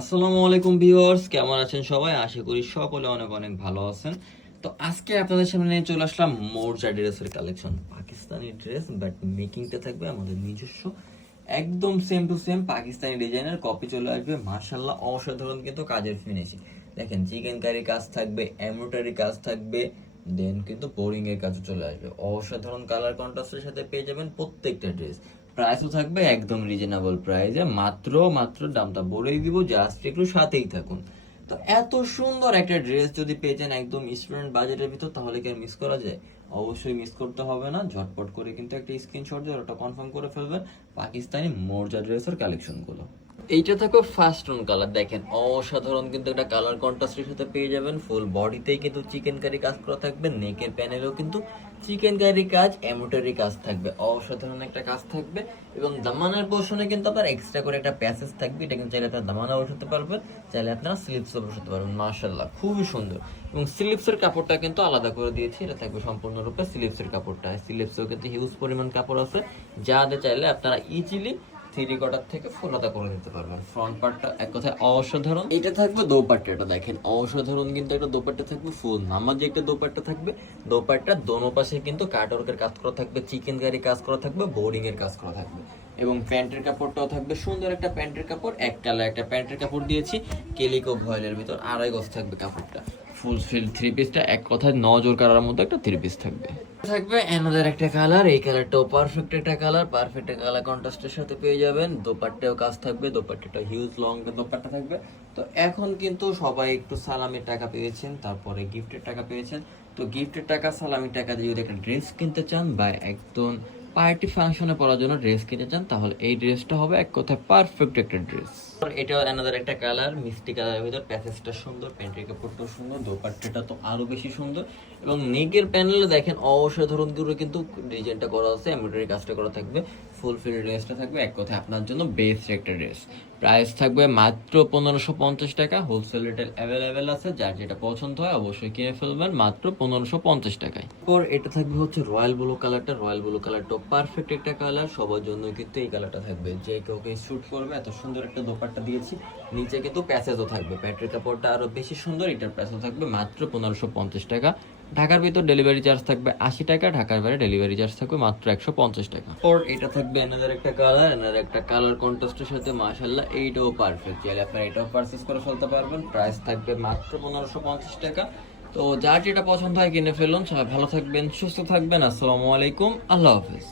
আসসালামু আলাইকুম ভিউয়ার্স, কেমন আছেন সবাই? আশা করি সকলে অনেক অনেক ভালো আছেন। তো আজকে আপনাদের সামনে চলে আসলাম ড্রেসের কালেকশন। পাকিস্তানি ড্রেস বাট থাকবে আমাদের নিজস্ব। একদম সেম টু সেম পাকিস্তানি ডিজাইনের কপি চলে আসবে। মার্শাল্লাহ অসাধারণ কিন্তু কাজের ফিনিশিং দেখেন চিকেন কারি কাজ থাকবে এমব্রয়ডারি কাজ থাকবে দেন কিন্তু বোরিং এর কাজও চলে আসবে। অসাধারণ কালার কন্ট্রাস্টের সাথে পেয়ে যাবেন প্রত্যেকটা ড্রেস প্রাইসও থাকবে একদম রিজনেবল প্রাইসে মাত্র মাত্র দামটা বলেই দিব জাস্ট একটু সাথেই থাকুন। তো এত সুন্দর একটা ড্রেস যদি পেয়ে একদম স্টুডেন্ট বাজেটের ভিতর, তাহলে কি আর মিস করা যায়? অবশ্যই মিস করতে হবে না। ঝটপট করে কিন্তু একটা স্ক্রিনশট দিয়ে ওটা কনফার্ম করে ফেলবেন। পাকিস্তানি মোর্জা ড্রেসের কালেকশনগুলো এইটা থাকবে ফার্স্ট রুম কালার দেখেন, অসাধারণ কিন্তু একটা কালার কন্ট্রাস্টের সাথে পেয়ে যাবেন। ফুল বডিতেই কিন্তু চিকেন কারি কাজ করা থাকবে। নেকের প্যানেলেও কিন্তু চিকেন কারি কাজ এমব্রয়ডারি কাজ থাকবে। অসাধারণ একটা কাজ থাকবে। এবং দামানের পোর্শনে কিন্তু আপনার এক্সট্রা করে একটা প্যাসেজ থাকবে। এটা কিন্তু চাইলে আপনার দামানা বসাতে পারবেন, চাইলে আপনারা স্লিপসও বসাতে পারবেন। মার্শাল্লাহ খুবই সুন্দর। এবং স্লিপসের কাপড়টা কিন্তু আলাদা করে দিয়েছি। এটা থাকবে সম্পূর্ণরূপে স্লিপসের কাপড়টা। স্লিপসেও কিন্তু হিউজ পরিমাণ কাপড় আছে। যাতে চাইলে আপনারা ইজিলি থ্রি কটার থেকে ফোলাতা করে নিতে পারবেন। ফ্রন্ট পার্টটা এক কথায় অসাধারণ। এটা থাকবে দোপাট্টাটা দেখেন অসাধারণ কিন্তু একটা দোপাট্টা থাকবে ফুল নামাজি একটা দোপাট্টা থাকবে দোপাট্টা দোনো পাশে কিন্তু কাটওয়ার্কের কাজ করা থাকবে চিকেন কারি কাজ করা থাকবে বোর্ডিং এর কাজ করা থাকবে। এবং প্যান্টের কাপড়টাও থাকবে সুন্দর একটা প্যান্টের কাপড় এক কালার একটা প্যান্টের কাপড় দিয়েছি কেলিকো ভয়েলের ভিতর আড়াই গজ থাকবে কাপড়টা। ফুল ফিল থ্রি পিসটা এক কথায় নজর কালার মতো একটা থ্রি পিস থাকবে। থাকবে অ্যানাদার একটা কালার এই কালারটাও পারফেক্ট একটা কালার পারফেক্ট কালার কন্ট্রাস্টের সাথে পেয়ে যাবেন। দোপাট্টাও কাজ থাকবে দোপাট্টাটা হিউজ লং দোপাট্টা থাকবে। তো এখন কিন্তু সবাই একটু সালামের টাকা পেয়েছেন তারপরে গিফটের টাকা পেয়েছেন। তো গিফটের টাকা সালামির টাকা দিয়ে যদি একটা ড্রেস কিনতে চান বা একদম পার্টি ফাংশনে পরার জন্য ড্রেস কিনতে চান, তাহলে এই ড্রেসটা হবে এক কথায় পারফেক্ট একটা ড্রেস। এটাও অ্যানাদার একটা কালার মিষ্টি কালারের ভিতর, প্যাসেজটা সুন্দর প্যান্টের কাপড়টাও সুন্দর, দোপাট্টাটা তো আরও বেশি সুন্দর। এবং নেকের প্যানেলে দেখেন অসাধারণ দূরে কিন্তু ডিজাইনটা করা আছে এমব্রয়ডারি কাজটা করা থাকবে। ফুল ফিল ড্রেসটা থাকবে এক কথায় আপনার জন্য বেস্ট একটা ড্রেস প্রাইস থাকবে মাত্র পনেরোশো পঞ্চাশ টাকা। হোলসেল রিটেল অ্যাভেলেবেল আছে, যার যেটা পছন্দ হয় অবশ্যই কিনে ফেলবেন মাত্র পনেরোশো পঞ্চাশ টাকায়। পর এটা থাকবে হচ্ছে রয়্যাল ব্লু কালারটা রয়্যাল ব্লু কালারটা পারফেক্ট একটা কালার সবার জন্য কিন্তু এই কালারটা থাকবে। যে কাউকে শুট করবে, এত সুন্দর একটা দোপাট্টা দিয়েছি, নিচে কিন্তু প্যাসেজও থাকবে। প্যান্টের কাপড়টা আরও বেশি সুন্দর, এটার প্রাইসও থাকবে মাত্র পনেরোশো পঞ্চাশ টাকা। ঢাকার ভিতর ডেলিভারি চার্জ থাকবে আশি টাকা, ঢাকার বাইরে ডেলিভারি চার্জ থাকবে মাত্র একশো পঞ্চাশ টাকা। ওর এটা থাকবে এনাদের একটা কালার এনাদের একটা কালার কন্ট্রাস্টের সাথে মাসাল্লাহ এইটাও পারফেক্ট চাইলে আপনারা এটাও পারচেস করে ফেলতে পারবেন। প্রাইস থাকবে মাত্র পনেরোশো পঞ্চাশ টাকা। তো যার যেটা পছন্দ হয় কিনে ফেলুন। সবাই ভালো থাকবেন, সুস্থ থাকবেন। আসসালামু আলাইকুম। আল্লাহ হাফেজ।